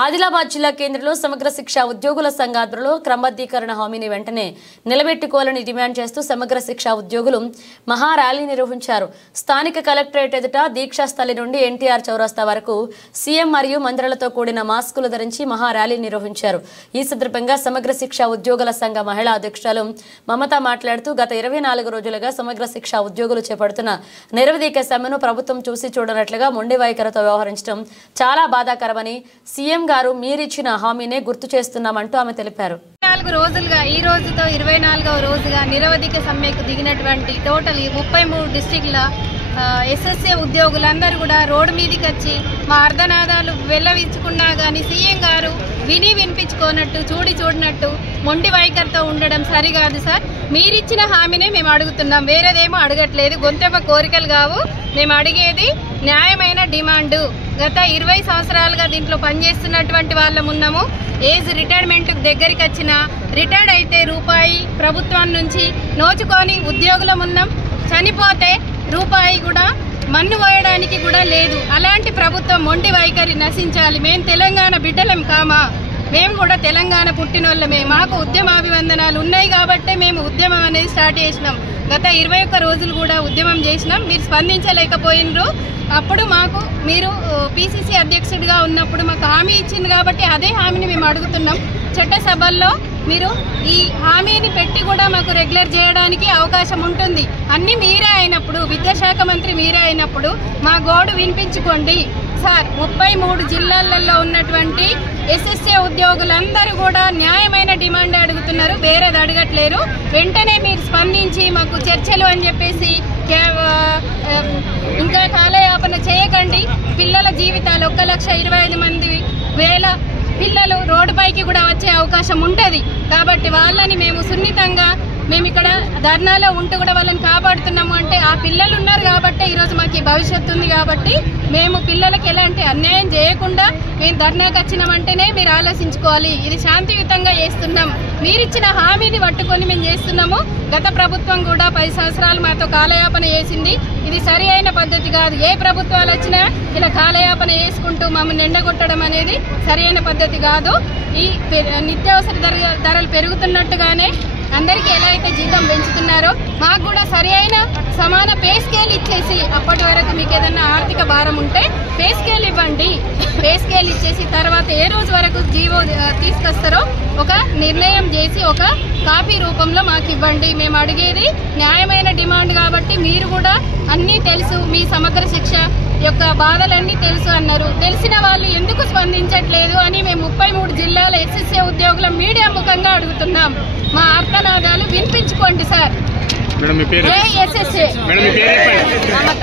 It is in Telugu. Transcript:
ఆదిలాబాద్ జిల్లా కేంద్రంలో సమగ్ర శిక్ష ఉద్యోగుల సంఘ ఆధ్వర్యంలో క్రమబద్ధీకరణ హామీని వెంటనే నిలబెట్టుకోవాలని డిమాండ్ చేస్తూ సమగ్ర శిక్ష ఉద్యోగులు మహా ర్యాలీ నిర్వహించారు. స్థానిక కలెక్టరేట్ ఎదుట దీక్షా స్థలి నుండి ఎన్టీఆర్ చౌరస్తా వరకు సీఎం మరియు మంత్రులతో కూడిన మాస్కులు ధరించి మహా ర్యాలీ నిర్వహించారు. ఈ సందర్భంగా సమగ్ర శిక్ష ఉద్యోగుల సంఘ మహిళా అధ్యక్షురాలు మమత మాట్లాడుతూ గత 24 రోజులుగా సమగ్ర శిక్ష ఉద్యోగులు చేపడుతున్న నిరవధిక సమ్మెను ప్రభుత్వం చూసి చూడనట్లుగా మొండి వైఖరితో వ్యవహరించడం చాలా బాధాకరమని సీఎం గారు మీరిచ్చిన హామీనే గుర్తు చేస్తున్నామంటూ ఆమె తెలిపారు. 4 రోజులుగా ఈ రోజుతో 24వ రోజుగా నిరవధిక సమ్మెకు దిగినటువంటి టోటల్ 33 డిస్ట్రిక్ట్ల ఎస్ఎస్ఏ ఉద్యోగులందరూ కూడా రోడ్డు మీదకి వచ్చి మా అర్ధనాదాలు వెల్లవించుకున్నా గానీ సీఎం గారు వినిపించుకోనట్టు చూడనట్టు మొండి వైఖరితో ఉండడం సరికాదు సార్. మీరిచ్చిన హామీనే మేము అడుగుతున్నాం, వేరేదేమో అడగట్లేదు. గొంతెమ్మ కోరికలు కావు, మేము అడిగేది న్యాయమైన డిమాండ్. గత 20 సంవత్సరాలుగా దీంట్లో పనిచేస్తున్నటువంటి వాళ్ళం ఉన్నాము. ఏజ్ రిటైర్మెంట్ దగ్గరికి వచ్చిన రిటైర్డ్ అయితే రూపాయి ప్రభుత్వం నుంచి నోచుకొని ఉద్యోగులం ఉన్నాం. చనిపోతే రూపాయి కూడా మన్ను పోయడానికి కూడా లేదు. అలాంటి ప్రభుత్వం మొండి వైఖరి నశించాలి. మేము తెలంగాణ బిడ్డలం కామా, మేము కూడా తెలంగాణ పుట్టినోళ్ళమే. మాకు ఉద్యమాభివందనాలు ఉన్నాయి కాబట్టే మేము ఉద్యమం అనేది స్టార్ట్ చేసినాం. గత 21 రోజులు కూడా ఉద్యమం చేసినాం. మీరు స్పందించలేకపోయినరు. అప్పుడు మాకు మీరు పిసిసి అధ్యక్షుడిగా ఉన్నప్పుడు మాకు హామీ ఇచ్చింది కాబట్టి అదే హామీని మేము అడుగుతున్నాం. చట్టసభల్లో మీరు ఈ హామీని పెట్టి కూడా మాకు రెగ్యులర్ చేయడానికి అవకాశం ఉంటుంది. అన్ని మీరే అయినప్పుడు, విద్యాశాఖ మంత్రి మీరే అయినప్పుడు మా గోడు వినిపించుకోండి సార్. 33 జిల్లాలలో ఉన్నటువంటి ఎస్ఎస్ఏ ఉద్యోగులందరూ కూడా న్యాయమైన డిమాండ్ అడుగుతున్నారు, వేరేది అడగట్లేరు. వెంటనే మీరు స్పందించి మాకు చర్చలు అని చెప్పేసి ఇంకా కాలయాపన చేయకండి. పిల్లల జీవితాలు 1,25,000 పిల్లలు రోడ్డుపైకి కూడా వచ్చే అవకాశం ఉంటుంది కాబట్టి వాళ్ళని మేము సున్నితంగా మేము ఇక్కడ ధర్నాలో ఉంటూ కూడా వాళ్ళని కాపాడుతున్నాము. అంటే ఆ పిల్లలు ఉన్నారు కాబట్టి ఈరోజు మాకు భవిష్యత్తు ఉంది కాబట్టి మేము పిల్లలకి ఎలాంటి అన్యాయం చేయకుండా మేము ధర్నాకి వచ్చినామంటేనే మీరు ఆలోచించుకోవాలి. ఇది శాంతియుతంగా చేస్తున్నాం, మీరిచ్చిన హామీని పట్టుకొని మేము చేస్తున్నాము. గత ప్రభుత్వం కూడా 10 సంవత్సరాలు మాతో కాలయాపన చేసింది. ఇది సరి అయిన పద్ధతి కాదు. ఏ ప్రభుత్వాలు వచ్చినా ఇలా కాలయాపన చేసుకుంటూ మమ్మల్ని ఎండగొట్టడం అనేది సరి అయిన పద్ధతి కాదు. ఈ నిత్యావసర ధరలు పెరుగుతున్నట్టుగానే అందరికీ ఎలా అయితే జీతం పెంచుతున్నారో మాకు కూడా సరి అయిన సమాన పే స్కేల్ ఇచ్చేసి, అప్పటి వరకు మీకు ఏదన్నా ఆర్థిక భారం ఉంటే పే స్కేల్ ఇవ్వండి. పే స్కేల్ ఇచ్చేసి తర్వాత ఏ రోజు వరకు జీవో తీసుకొస్తారో ఒక నిర్ణయం చేసి ఒక కాపీ రూపంలో మాకు ఇవ్వండి. మేము అడిగేది న్యాయమైన డిమాండ్ కాబట్టి మీరు కూడా అన్నీ తెలుసు, మీ సమగ్ర శిక్ష యొక్క బాధలన్నీ తెలుసు అన్నారు. తెలిసిన వాళ్ళు ఎందుకు స్పందించట్లేదు అని మేము 33 జిల్లాల ఎస్ఎస్ఏ ఉద్యోగుల మీడియా ముఖంగా అడుగుతున్నాం. మా ఆర్తనాదాలు వినిపించుకోండి సార్. ఎస్ఎస్ఏ మమత.